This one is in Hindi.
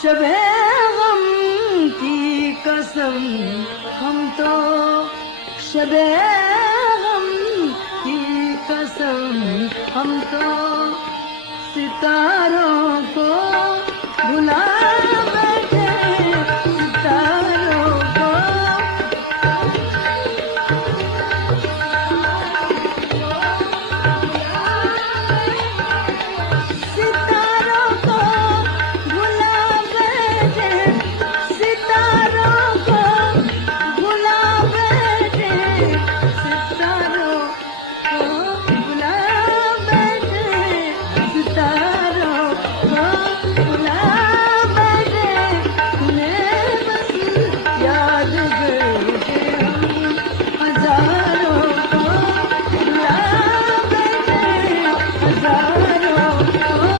शबे गम की कसम हम तो शबे गम की कसम हम तो सितारों को भुला